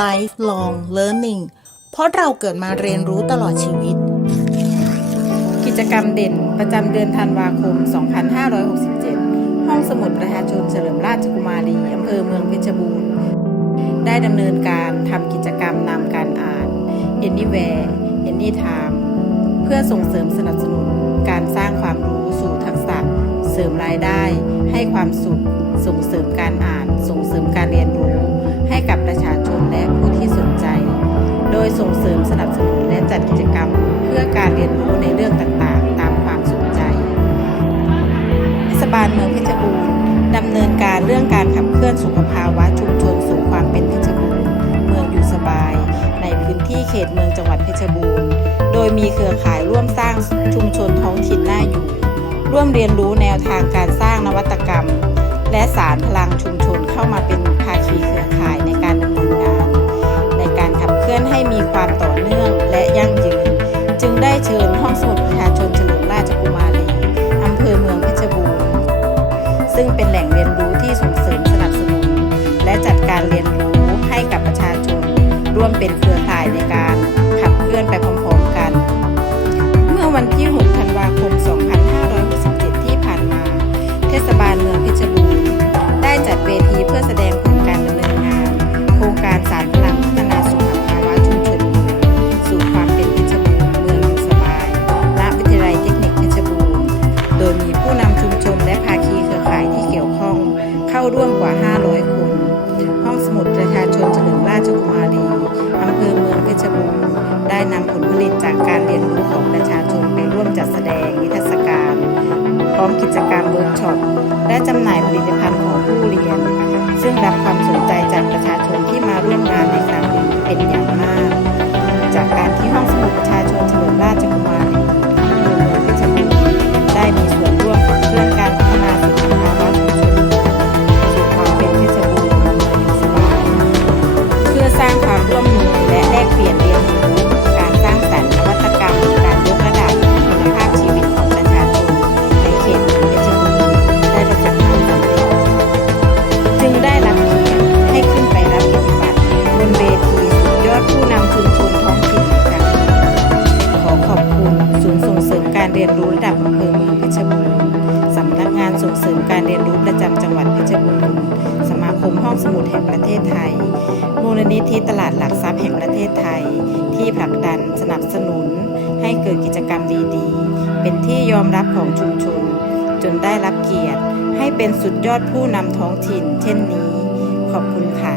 lifelong learning เพราะเราเกิดมาเรียนรู้ตลอดชีวิต กิจกรรมเด่นประจำเดือนธันวาคม 2567 ห้องสมุดประชาชนเฉลิมราชกุมารีอำเภอเมืองเพชรบูรณ์ได้ดำเนินการทำกิจกรรมนำการอ่าน Anywhere Anytime เพื่อส่งเสริมสนับสนุนการสร้างความรู้สู่ทักษะ เสริมรายได้ ให้ความสุข ส่งเสริมการอ่าน ส่งเสริมการเรียน ยส่งเสริมสนับสนุนและจัดกิจกรรม เพื่อการเรียนรู้ในเรื่องต่างๆ ตามความสนใจเทศบาลเมืองเพชรบูรณ์ดำเนินการเรื่องการขับเคลื่อนสุขภาวะชุมชนสู่ความเป็นเพชรบูรณ์เมืองอยู่สบาย ในพื้นที่เขตเมืองจังหวัดเพชรบูรณ์ โดยมีเครือข่ายร่วมสร้างชุมชนท้องถิ่นน่าอยู่ ร่วมเรียนรู้แนวทางการสร้างนวัตกรรม และสารพลังชุมชนเข้ามาเป็น วมเป็นเครือข่ายในการขับเคลื่อนไปพร้อมๆกัน เมื่อวันที่ 6 ธันวาคม 2567 ที่ผ่านมา เทศบาลเมืองเพชรบูรณ์ได้จัดเวทีเพื่อแสดงผลการดำเนินงาน โครงการสารพลังพัฒนาสุขภาวะชุมชนเมืองสู่ความเป็นเพชรบูรณ์เมืองอยู่สบายณวิทยาลัยเทคนิคเพชรบูรณ์โดยมีผู้นำชุมชนและภาคีเครือข่ายที่เกี่ยวข้องเข้าร่วมกว่า 500คน นำผลผลิตจากการเรียนรู้ของประชาชนไปร่วมจัดแสดงนิทรรศการ พร้อมกิจกรรมเวิร์กช็อปและจำหน่ายผลิตภัณฑ์ของผู้เรียน ซึ่งรับความสน เรียนรู้ระดับอำเภอเมืองเพชรบูรณ์สำนักงานส่งเสริมการเรียนรู้ประจำจังหวัดเพชรบูรณ์ สมาคมห้องสมุดแห่งประเทศไทย มูลนิธิตลาดหลักทรัพย์แห่งประเทศไทย ที่ผลักดันสนับสนุน ให้เกิดกิจกรรมดีๆ เป็นที่ยอมรับของชุมชน จนได้รับเกียรติ ให้เป็นสุดยอดผู้นำท้องถิ่น เช่นนี้ ขอบคุณค่ะ